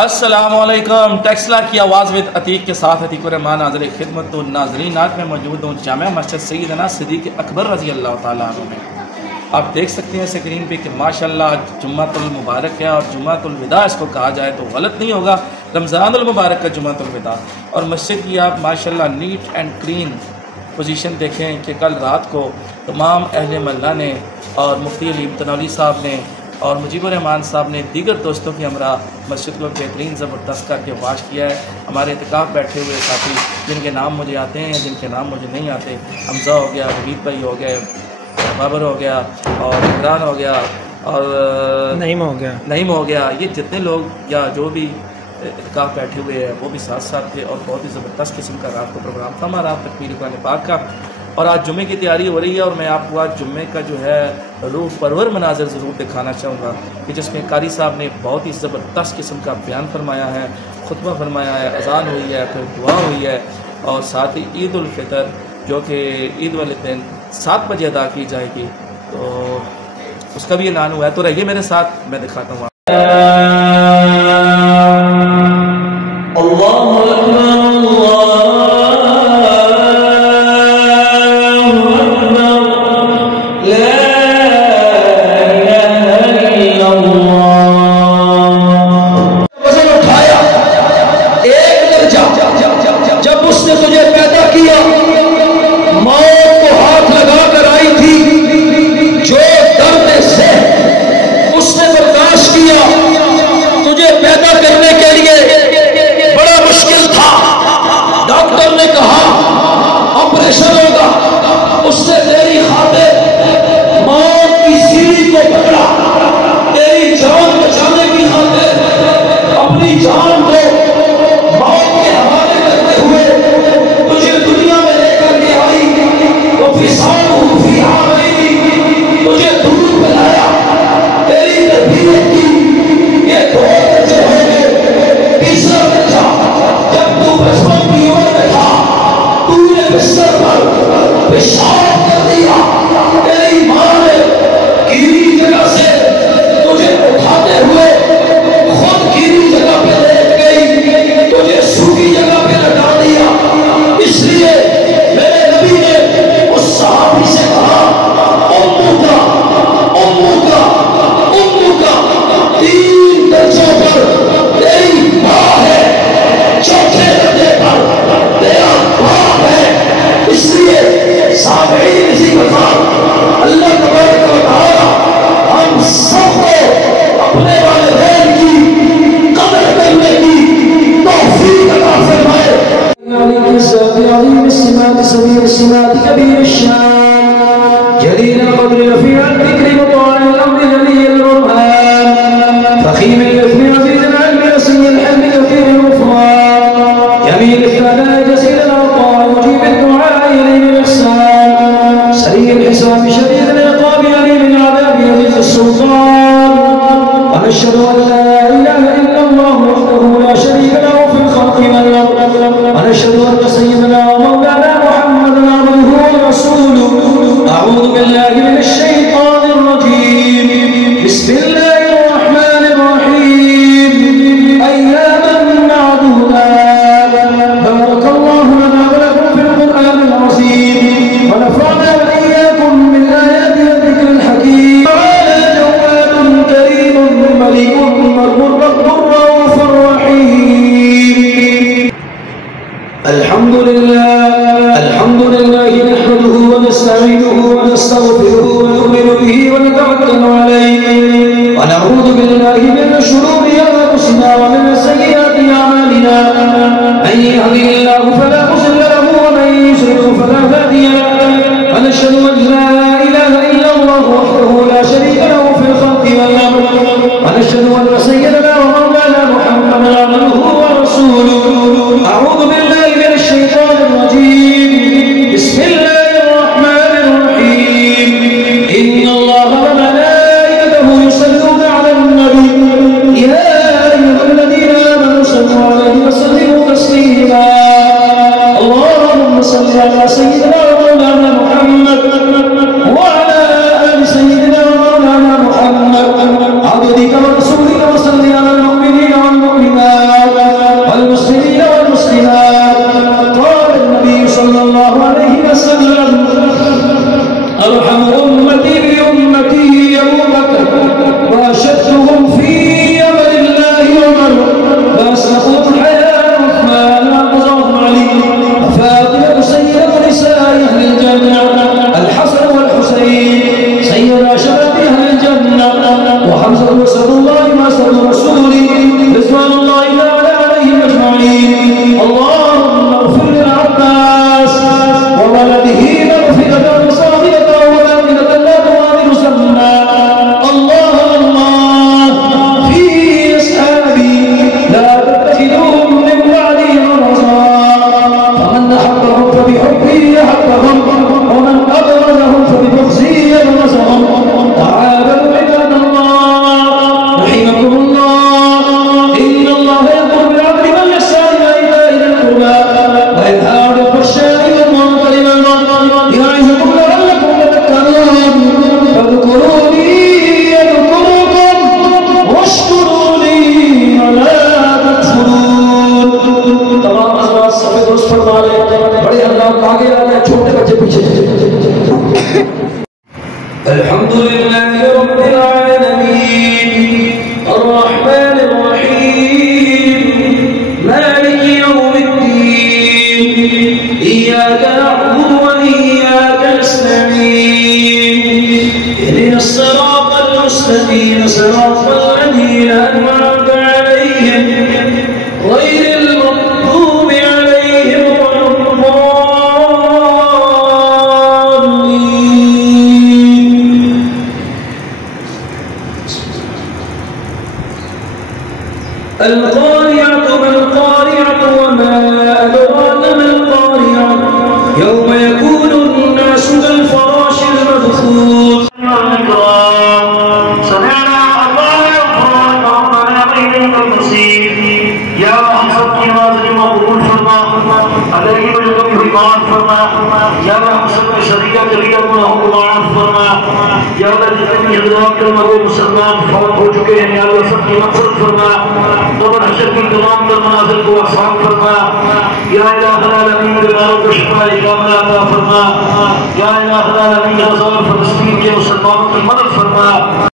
السلام علیکم۔ ٹیکسلا کی آواز ود عتیق کے ساتھ عتیق الرحمان حاضر خدمت و ناظرین، آج میں موجود ہوں جامع مسجد سیدنا صدیق اکبر رضی اللہ تعالیٰ عنہ میں۔ آپ دیکھ سکتے ہیں سکرین پہ کہ ماشاءاللہ جمعۃ المبارک ہے، اور جمعۃ الوداع اس کو کہا جائے تو غلط نہیں ہوگا، رمضان المبارک کا جمعۃ الوداع۔ اور مسجد کی آپ ماشاءاللہ نیٹ اینڈ کلین پوزیشن دیکھیں کہ کل رات کو تمام اہل محلہ نے اور مفتی علی تنولی صاحب نے اور مجیب الرحمان صاحب نے دیگر دوستوں کی ہمراہ مسجد کو بہترین زبردست کر کے واش کیا ہے۔ ہمارے اعتکاف بیٹھے ہوئے ساتھی جن کے نام مجھے آتے ہیں، جن کے نام مجھے نہیں آتے، حمزہ ہو گیا، حبیب بھائی ہو گیا، بابر ہو گیا، اور عمران ہو گیا، اور نعیم ہو گیا، یہ جتنے لوگ یا جو بھی اعتکاف بیٹھے ہوئے ہیں وہ بھی ساتھ ساتھ تھے، اور بہت ہی زبردست قسم کا رات کو پروگرام تھا ہمارا تکبیر قرآن پاک کا۔ اور آج جمعے کی تیاری ہو رہی ہے، اور میں آپ کو آج جمعے کا جو ہے روح پرور مناظر ضرور دکھانا چاہوں گا کہ جس میں قاری صاحب نے بہت ہی زبردست قسم کا بیان فرمایا ہے، خطبہ فرمایا ہے، اذان ہوئی ہے، پھر دعا ہوئی ہے، اور ساتھ ہی عید الفطر جو کہ عید والے دن 7 بجے ادا کی جائے گی، تو اس کا بھی اعلان ہوا ہے۔ تو رہیے میرے ساتھ، میں دکھاتا ہوں۔ आप आगे आ जाए, छोटे बच्चे पीछे। अल्हम्दुलिल्लाह रब्बिल आलमीन अर्रहमानिर रहीम मालिकि यौमिद्दीन इय्याका नअबुदु व इय्याका नस्तईन इहदिनस सिरातल मुस्तक़ीम सिरातल लज़ीना अन'अमता अलैहिम गैरिल मग़्दूबि अलैहिम القارعة ما القارعة وما أدراك ما القارعة يوم يكون الناس كالفراش المبثوث. سمعنا الله يغفرك ربنا بينك المصير يا حسب نماز المقبول فرما عليه بالقبر قال فرما يا حسب شريعة جريئة له معاف فرما या जितने हजरात कलमा को मुसलमान फौत हो चुके हैं या अल्लाह सबकी मग़फ़िरत फरमा, क़ब्र हशर की तमाम तर मनाज़िल को आसान फरमा, या इलाहुल आलमीन बीमारों को शिफ़ाए कामिला अता फरमा, या इलाहुल आलमीन ग़ज़ा फ़लस्तीन के मुसलमानों की मदद फरमा।